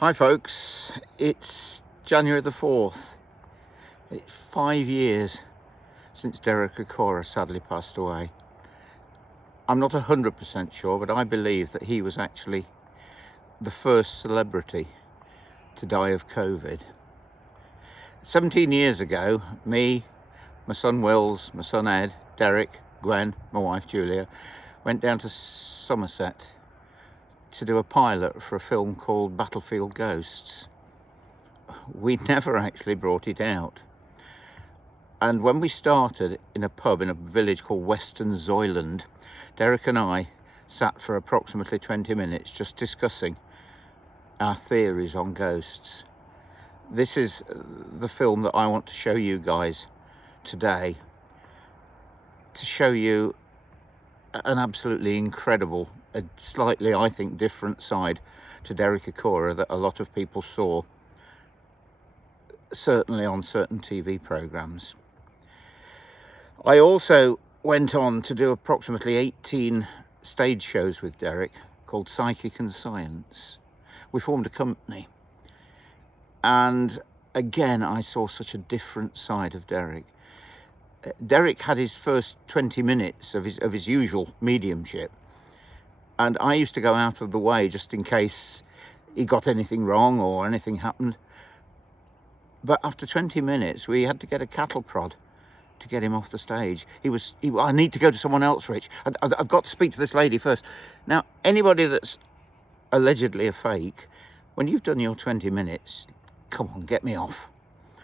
Hi folks, it's January the 4th. It's 5 years since Derek Acorah sadly passed away. I'm not 100% sure, but I believe that he was actually the first celebrity to die of COVID. 17 years ago, me, my son Wills, my son Ed, Derek, Gwen, my wife Julia, went down to Somerset to do a pilot for a film called Battlefield Ghosts. We never actually brought it out. And when we started in a pub in a village called Western Zoyland, Derek and I sat for approximately 20 minutes just discussing our theories on ghosts. This is the film that I want to show you guys today, to show you an absolutely incredible, a slightly, I think, different side to Derek Acorah that a lot of people saw, certainly on certain TV programs. I also went on to do approximately 18 stage shows with Derek called Psychic and Science. We formed a company, and again I saw such a different side of Derek. Derek had his first 20 minutes of his usual mediumship, and I used to go out of the way just in case he got anything wrong or anything happened. But after 20 minutes we had to get a cattle prod to get him off the stage. I need to go to someone else, Rich. I've got to speak to this lady first. Now, anybody that's allegedly a fake, when you've done your 20 minutes, come on, get me off.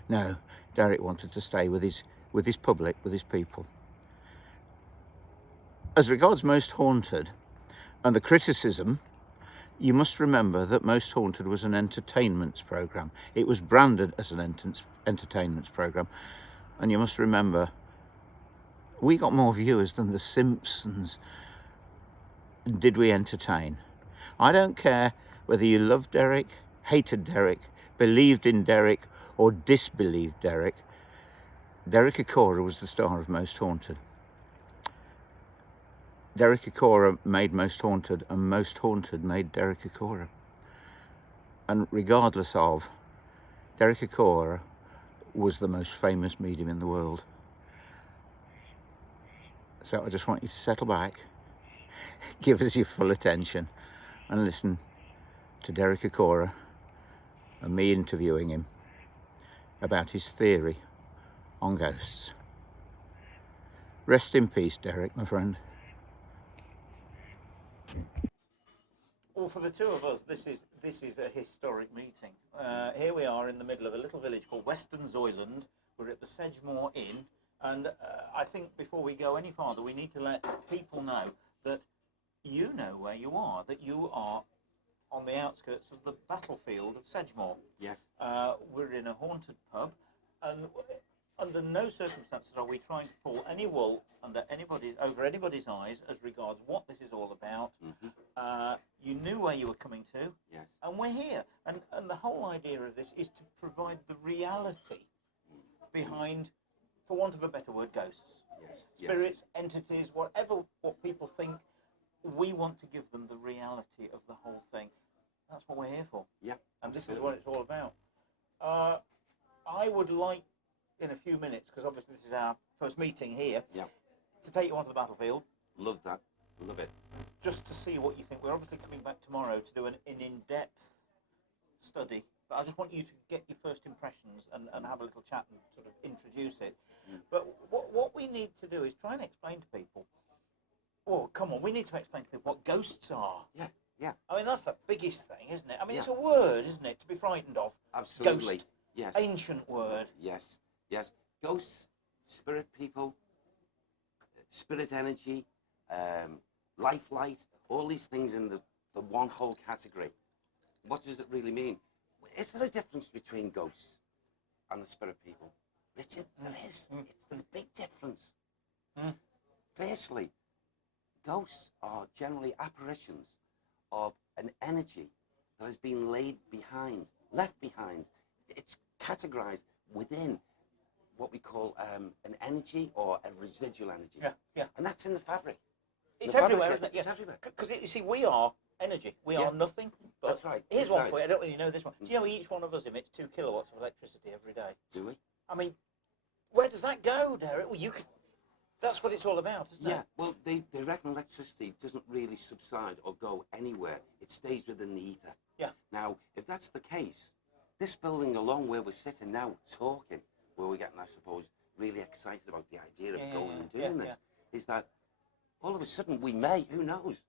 No, Derek wanted to stay with his public, with his people. As regards Most Haunted and the criticism, you must remember that Most Haunted was an entertainment programme. It was branded as an entertainment programme. And you must remember, we got more viewers than The Simpsons. Did we entertain? I don't care whether you loved Derek, hated Derek, believed in Derek, or disbelieved Derek. Derek Acorah was the star of Most Haunted. Derek Acorah made Most Haunted, and Most Haunted made Derek Acorah. And regardless of, Derek Acorah was the most famous medium in the world. So I just want you to settle back, give us your full attention, and listen to Derek Acorah and me interviewing him about his theory on ghosts. Rest in peace, Derek, my friend. Well, for the two of us, this is a historic meeting. Here we are in the middle of a little village called Western Zoyland. We're at the Sedgemoor Inn, and I think before we go any farther, we need to let people know that you know where you are, that you are on the outskirts of the battlefield of Sedgemoor. Yes. We're in a haunted pub, and under no circumstances are we trying to pull any wool over anybody's eyes as regards what this is all about. Mm-hmm. You knew where you were coming to, Yes. and we're here. And the whole idea of this is to provide the reality behind, for want of a better word, ghosts. Yes. Spirits, entities, what people think. We want to give them the reality of the whole thing. That's what we're here for. Yeah. And this is what it's all about. I would like, in a few minutes, because obviously this is our first meeting here, Yeah. to take you onto the battlefield, Love that. Love it. just to see what you think. We're obviously coming back tomorrow to do an in-depth study, but I just want you to get your first impressions and have a little chat and sort of introduce it. But what we need to do is try and explain to people, we need to explain to people what ghosts are. Yeah. Yeah. I mean, that's the biggest thing, isn't it? I mean, Yeah. it's a word, isn't it, to be frightened of? Absolutely. Ghost. Yes. Ancient word. Yes. Yes. Ghosts, spirit people, spirit energy, life light, all these things in the one whole category. What does it really mean? Is there a difference between ghosts and the spirit people? Richard, there is. It's a big difference. Firstly, ghosts are generally apparitions of an energy that has been left behind. It's categorized within what we call an energy or a residual energy. Yeah. And that's in the fabric. It's The fabric everywhere, isn't it? It's Yeah. everywhere. Because, you see, we are energy. We Yeah. are nothing. But That's right. Here's That's one right. for you. I don't really know this one. Do you know each one of us emits 2 kilowatts of electricity every day? Do we? I mean, where does that go, Derek? Well, that's what it's all about, isn't Yeah, it? well, they reckon electricity doesn't really subside or go anywhere. It stays within the ether. Yeah. Now, if that's the case, this building along where we're sitting now talking, where we're getting, I suppose, really excited about the idea of going and doing this, is that all of a sudden we may, who knows,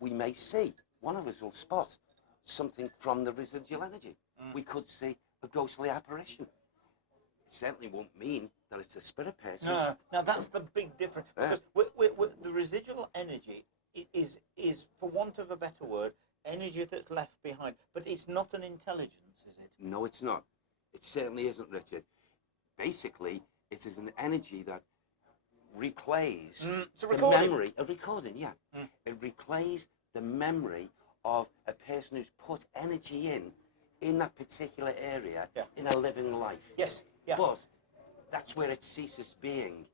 we may see, one of us will spot something from the residual energy. We could see a ghostly apparition. It certainly won't mean that it's a spirit person. No, now that's the big difference. Because the residual energy is, for want of a better word, energy that's left behind. But it's not an intelligence, is it? No, it's not. It certainly isn't, Richard. Basically, it is an energy that replays It's a the recording. memory, a recording, yeah. It replays the memory of a person who's put energy in that particular area in a living life. Yes, yeah. But that's where it ceases being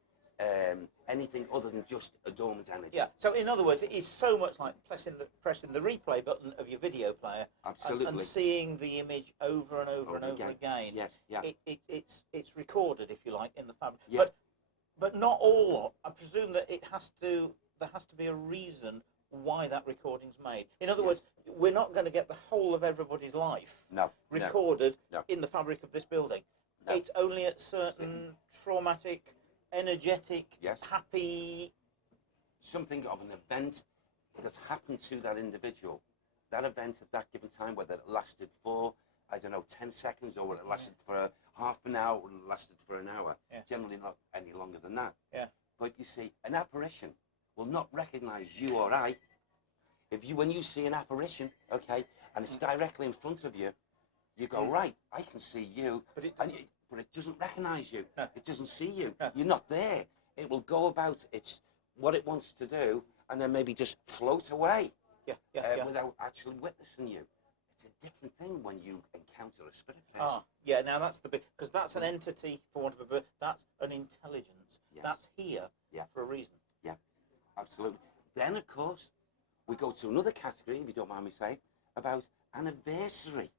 anything other than just a dormant energy. Yeah. So in other words, it is so much like pressing the replay button of your video player, Absolutely. and seeing the image over and over and over again. Yes, yeah. It's recorded, if you like, in the fabric. Yeah. But not all. I presume that there has to be a reason why that recording's made. In other words, we're not going to get the whole of everybody's life recorded in the fabric of this building. No. It's only at certain traumatic, energetic, happy... Something of an event that's happened to that individual. That event at that given time, whether it lasted for, I don't know, 10 seconds, or whether it lasted for half an hour, or it lasted for an hour. Generally not any longer than that. Yeah. But you see, an apparition will not recognize you or I. When you see an apparition, okay, and it's directly in front of you, you go, right, I can see you, but it doesn't recognize you. No. It doesn't see you. No. You're not there. It will go about what it wants to do, and then maybe just float away without actually witnessing you. It's a different thing when you encounter a spirit person. Now that's the big, because that's an entity, for want of a word, that's an intelligence. Yes. That's here for a reason. Yeah, absolutely. Then, of course, we go to another category, if you don't mind me saying, about anniversary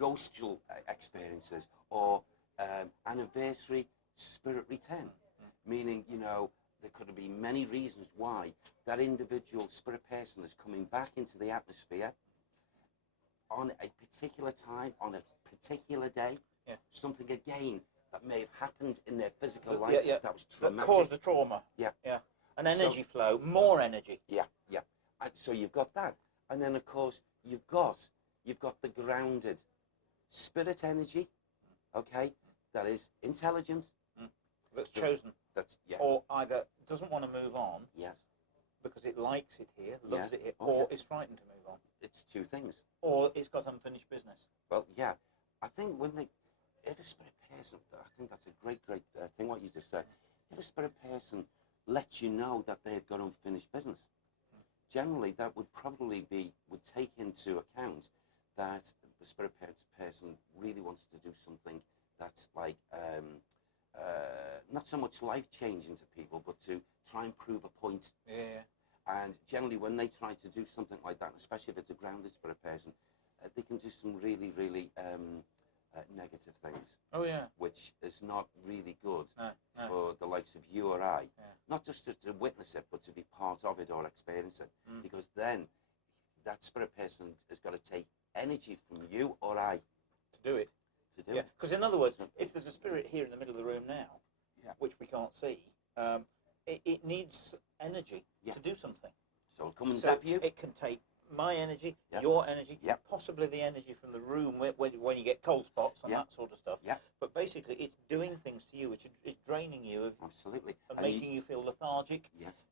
ghostful experiences, or anniversary spirit return. Meaning, there could be many reasons why that individual spirit person is coming back into the atmosphere on a particular time, on a particular day. Something again that may have happened in their physical life that was traumatic. That caused the trauma. An energy flow, more energy. And so you've got that, and then of course you've got the grounded spirit energy, okay, that is intelligent, That's chosen. That's Or either doesn't want to move on. Yes. Because it likes it here, loves it here, Oh, or is frightened to move on. It's two things. Or it's got unfinished business. Well, yeah. I think if a spirit person, I think that's a great thing what you just said. If a spirit person lets you know that they've got unfinished business, generally that would take into account that the spirit person really wants to do something that's like not so much life-changing to people, but to try and prove a point. And generally when they try to do something like that, especially if it's a grounded spirit person, they can do some really, really negative things. Which is not really good for the likes of you or I. Not just to witness it, but to be part of it or experience it. Because then that spirit person has got to take energy from you or I To do it. Because in other words, if there's a spirit here in the middle of the room now, which we can't see, it needs energy to do something. So it'll come and zap you. It can take my energy, your energy, possibly the energy from the room when you get cold spots and that sort of stuff. But basically, it's doing things to you which is draining you of, Absolutely. and making you feel lethargic. Yes.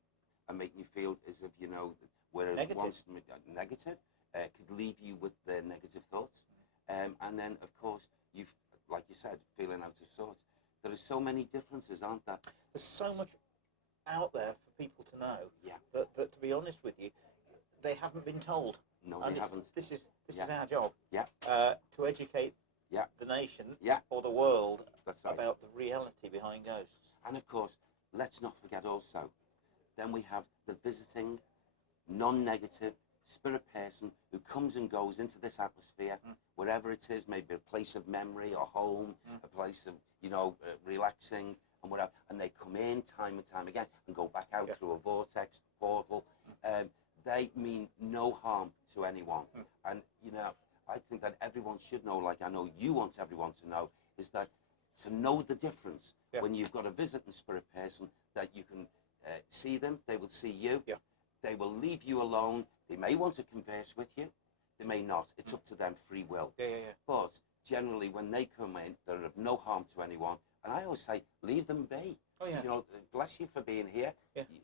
And making you feel as if, whereas Negative. once negative, could leave you with the negative thoughts. And then, of course, like you said, feeling out of sorts. There are so many differences, aren't there? There's so much out there for people to know. Yeah. That to be honest with you, they haven't been told. No, And they haven't. This is our job. Yeah. To educate the nation or the world That's right. about the reality behind ghosts. And of course, let's not forget also, then we have the visiting non-negative spirit person who comes and goes into this atmosphere, wherever it is, maybe a place of memory or home, a place of, you know, relaxing and whatever, and they come in time and time again and go back out through a vortex, portal. They mean no harm to anyone. And, you know, I think that everyone should know, like I know you want everyone to know, is that to know the difference when you've got a visiting spirit person, that you can see them, they will see you, they will leave you alone, they may want to converse with you, they may not, it's up to them, free will. But generally when they come in, they're of no harm to anyone, and I always say, leave them be. You know, bless you for being here.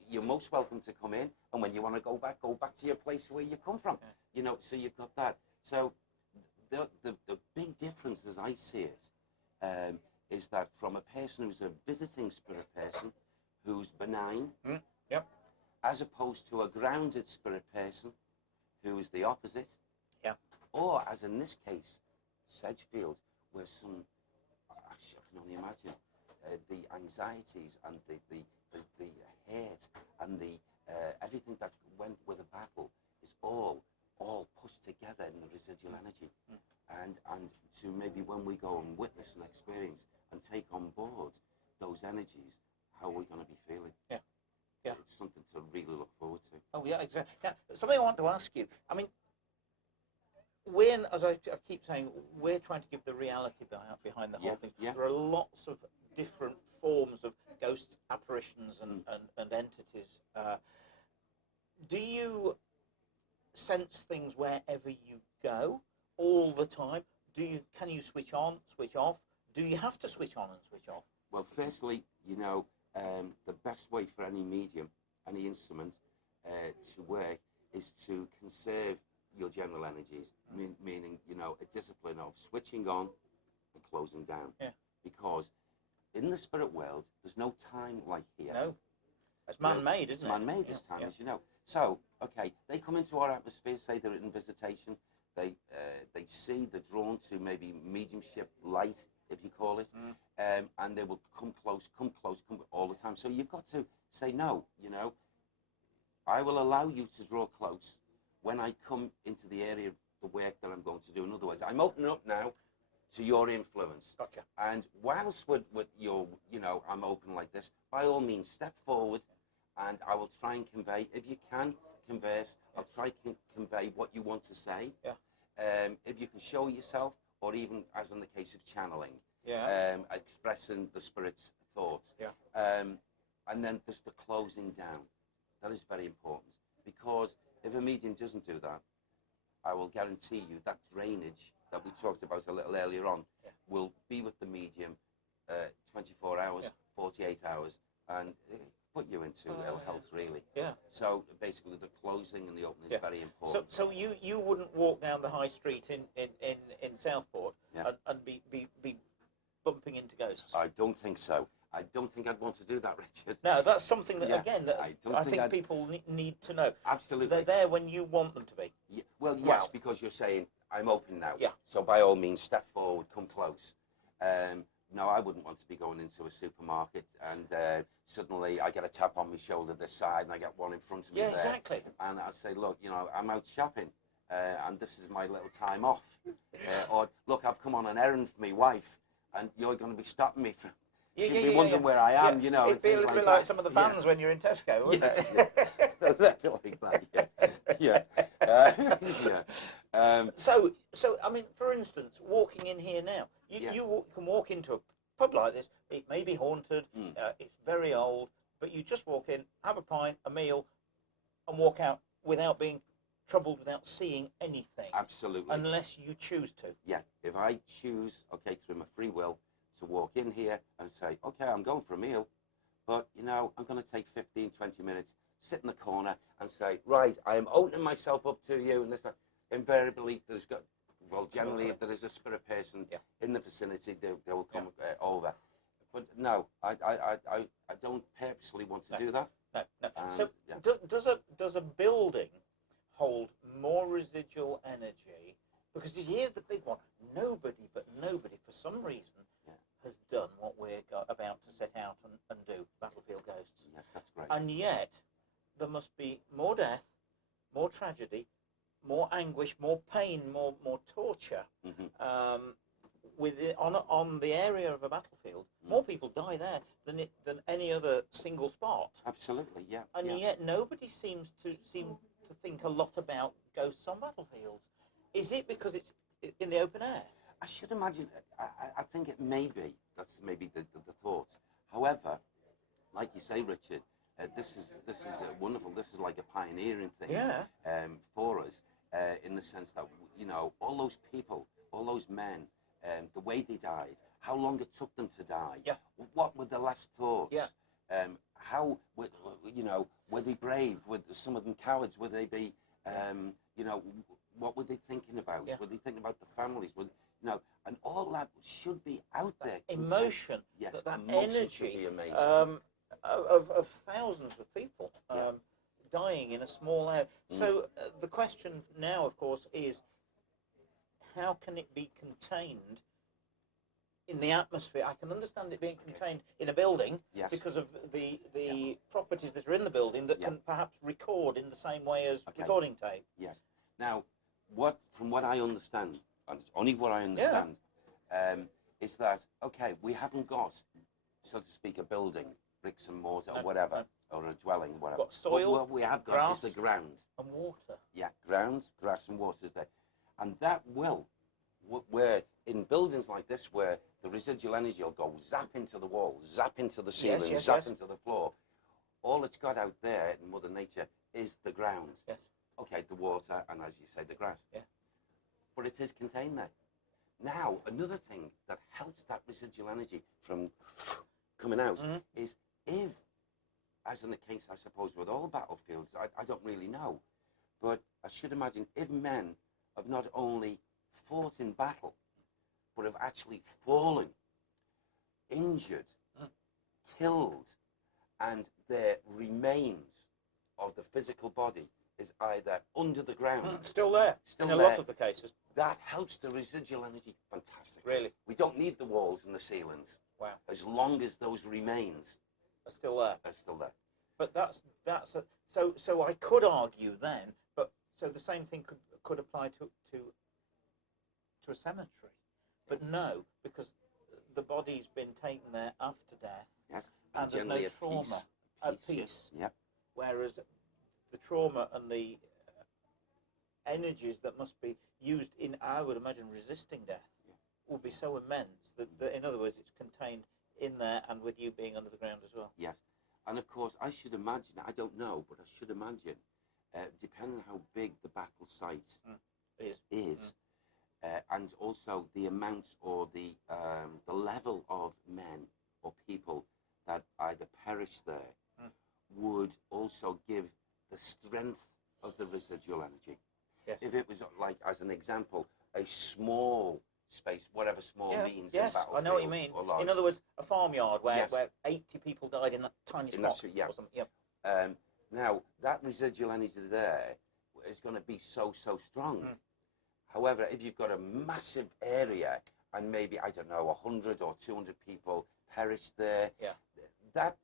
You're most welcome to come in, and when you want to go back to your place where you come from. You know, so you've got that. So the big difference as I see it is that from a person who's a visiting spirit person, who's benign, as opposed to a grounded spirit person, who is the opposite, or as in this case, Sedgefield, where some, I can only imagine, the anxieties and the hate and the everything that went with the battle is all pushed together in the residual energy, and to maybe when we go and witness and experience and take on board those energies, how we're going to be feeling. It's something to really look forward to. Oh yeah, exactly. Now, something I want to ask you. I mean, when, as I keep saying, we're trying to give the reality behind the whole thing. There are lots of different forms of ghosts, apparitions, and entities. Do you sense things wherever you go, all the time? Can you switch on, switch off? Do you have to switch on and switch off? Well, firstly, you know, the best way for any medium, any instrument, to work is to conserve your general energies, meaning, you know, a discipline of switching on and closing down. Because in the spirit world, there's no time like here. No. It's man-made, isn't it? It's man-made this time, as you know. So, okay, they come into our atmosphere, say they're in visitation, they see, they're drawn to maybe mediumship light, if you call it, and they will come close all the time. So you've got to say, no, you know, I will allow you to draw close when I come into the area of the work that I'm going to do. In other words, I'm opening up now to your influence. Gotcha. And whilst with your, you know, I'm open like this, by all means, step forward, and I will try and convey, if you can converse, I'll try to convey what you want to say. If you can show yourself, or even as in the case of channeling, expressing the spirit's thoughts. And then there's the closing down. That is very important, because if a medium doesn't do that, I will guarantee you that drainage that we talked about a little earlier on will be with the medium 24 hours, 48 hours, and put you into ill health, really. So basically the closing and the opening is very important. So you wouldn't walk down the high street in Southport and be bumping into ghosts? I don't think so. I don't think I'd want to do that, Richard. No, that's something that, again, that I think people need to know. Absolutely. They're there when you want them to be. Well, yes, because you're saying, I'm open now. So by all means, step forward, come close. No, I wouldn't want to be going into a supermarket and suddenly I get a tap on my shoulder this side and I get one in front of me there. Exactly. And I say, look, you know, I'm out shopping and this is my little time off. Or, look, I've come on an errand for my wife and you're going to be stopping me. She'd be wondering where I am, you know. It'd be a little bit like some of the fans when you're in Tesco, wouldn't it? A little like that, So I mean, for instance, walking in here now, you can walk into a pub like this. It may be haunted. It's very old, but you just walk in, have a pint, a meal, and walk out without being troubled, without seeing anything. Absolutely. Unless you choose to. Yeah. If I choose, okay, through my free will, to walk in here and say, okay, I'm going for a meal, but, you know, I'm going to take 15, 20 minutes, sit in the corner and say, right, I am opening myself up to you. And this, invariably, generally, if there is a spirit person in the vicinity, they will come over. But no, I don't purposely want to do that. No. So does a building hold more residual energy? Because here's the big one. Nobody, for some reason, has done what we're about to set out and do, Battlefield Ghosts. Yes, that's great. And yet, there must be more death, more tragedy, more anguish, more pain, more torture. On the area of a battlefield, more people die there than any other single spot. Absolutely, yeah. And yeah. yet nobody seems to think a lot about ghosts on battlefields. Is it because it's in the open air? I should imagine. I think it may be. That's maybe the thought. However, like you say, Richard, this is wonderful. This is like a pioneering thing. Yeah. For us, in the sense that all those people, all those men, the way they died, how long it took them to die. Yeah. What were the last thoughts? Yeah. How were they brave? Were some of them cowards? Would they be? What were they thinking about? Yeah. Were they thinking about the families? And all that should be out there. Emotion. Yes, that emotion energy. should be amazing. Of thousands of people dying in a small area. So the question now, of course, is how can it be contained in the atmosphere? I can understand it being contained in a building because of the properties that are in the building that can perhaps record in the same way as recording tape. Yes. Now, from what I understand, and it's only what I understand, is that, we haven't got, so to speak, a building, bricks and mortar or whatever, or a dwelling, whatever. Got soil, what we have got grass, is the ground. And water. Yeah, ground, grass and water is there. And that will, where in buildings like this, where the residual energy will go zap into the wall, zap into the ceiling, zap into the floor, all it's got out there in Mother Nature is the ground. Yes. Okay, the water, and as you say, the grass. Yeah. But it is contained there. Now, another thing that helps that residual energy from coming out is if, as in the case, I suppose, with all battlefields, I don't really know, but I should imagine if men have not only fought in battle, but have actually fallen, injured, killed, and their remains of the physical body is either under the ground, still there, still in a there, lot of the cases. that helps the residual energy fantastically. Really? We don't need the walls and the ceilings. Wow. As long as those remains Are still there. are still there. But so I could argue then, but so the same thing could apply to a cemetery, but no, because the body's been taken there after death, Yes. and there's no generally trauma, at peace. Yep. Whereas the trauma and the energies that must be used in, I would imagine, resisting death will be so immense that in other words, it's contained in there and with you being under the ground as well. Yes. And of course, I should imagine, I don't know, but I should imagine, depending on how big the battle site is, and also the amount or the level of men or people that either perish there, would also give the strength of the residual energy. Yes. If it was, like, as an example, a small space, whatever small means in yes, I know what you mean. In other words, a farmyard where 80 people died in that tiny spot or something. Yep. Now, that residual energy there is going to be so strong. However, if you've got a massive area and maybe, I don't know, 100 or 200 people perished there, that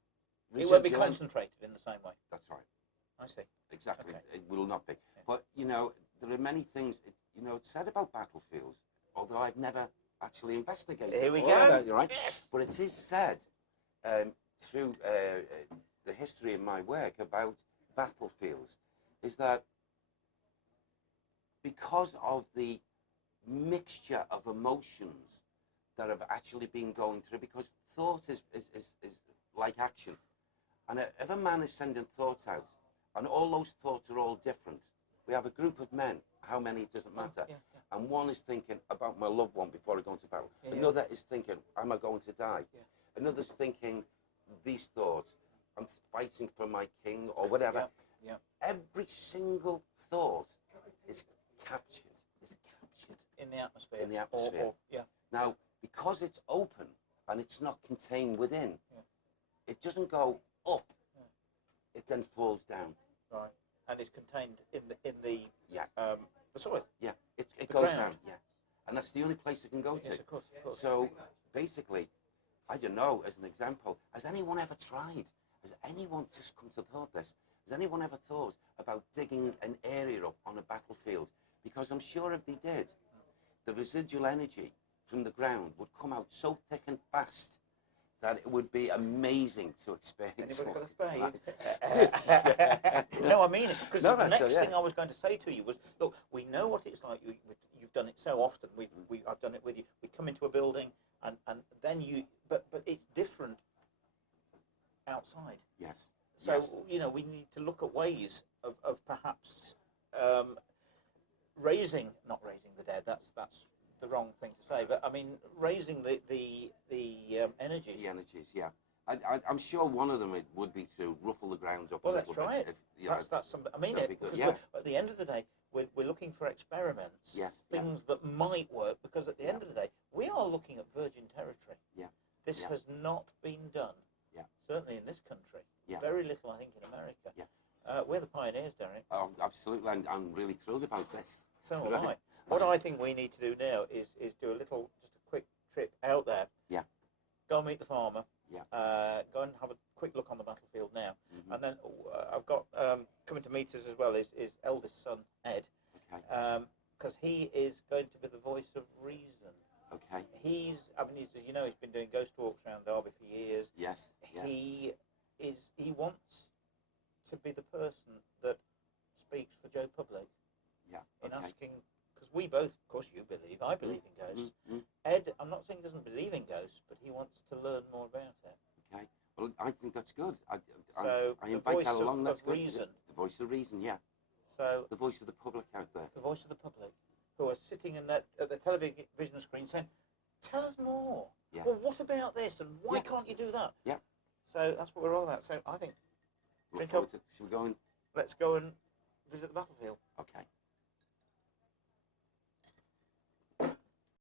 it won't be concentrated in the same way. That's right. I see. Exactly. Okay. It will not be. But, there are many things, it's said about battlefields, although I've never actually investigated. Here we all go. about it, right? But it is said through the history of my work about battlefields, is that because of the mixture of emotions that have actually been going through, because thought is like action. And if a man is sending thoughts out, and all those thoughts are all different, we have a group of men, how many, it doesn't matter, and one is thinking about my loved one before I go into battle. Another is thinking, am I going to die? Another's thinking these thoughts, I'm fighting for my king or whatever. Every single thought is captured. In the atmosphere. In the atmosphere. Now, because it's open and it's not contained within, it doesn't go up. It then falls down. Right. And it's contained in the soil. Yeah. It The goes ground. down. Yeah. And that's the only place it can go to. Yes, of course. So basically, I don't know, as an example, has anyone ever tried? Has anyone just come to thought this? Has anyone ever thought about digging an area up on a battlefield? Because I'm sure if they did, the residual energy from the ground would come out so thick and fast that it would be amazing to experience. Anybody got a spade? No, I mean it. Because No, the that's so, next yeah. thing I was going to say to you was, look, we know what it's like. You've done it so often. I've done it with you. We come into a building, and then you. But it's different outside. Yes. So Yes. you know, we need to look at ways of perhaps not raising the dead. That's the wrong thing to say. But I mean, raising the energy. The energies, yeah. I'm sure one of them it would be to ruffle the ground up. Well, a let's little try bit. it. If, That's something. I mean that'd it be good, because yeah. at the end of the day, we're looking for experiments, Yes, things that might work. Because at the end of the day, we are looking at virgin territory. Yeah. This Yeah. has not been done. Yeah. Certainly in this country. Yeah. Very little, I think, in America. Yeah. We're the pioneers, Derek. Oh, absolutely, and I'm really thrilled about this. So am Right. I. What I think we need to do now is do just a quick trip out there. Yeah. Go and meet the farmer. Yeah. Go and have a quick look on the battlefield now. Mhm. And then I've got coming to meet us as well is eldest son Ed, Okay. because he is going to be the voice of reason. Okay. He's as you know, he's been doing ghost walks around Derby for years. Yes. Yeah. He wants to be the person that speaks for Joe Public Yeah. in Okay. asking, because we both, of course you believe, I believe in ghosts. Mhm. Ed, I'm not saying he doesn't believe in ghosts, but he wants to learn more about it. Okay. Well, I think that's good. So I the invite voice that along. of That's good. reason. The voice of reason. Yeah. So The voice of the public out there. the voice of the public, who are sitting at the television screen saying, tell us more. Yeah. Well, what about this? And why Yeah. can't you do that? Yeah. So that's what we're all about. So I think, Look Drink forward up. to. So we're going. let's go and visit the battlefield. Okay.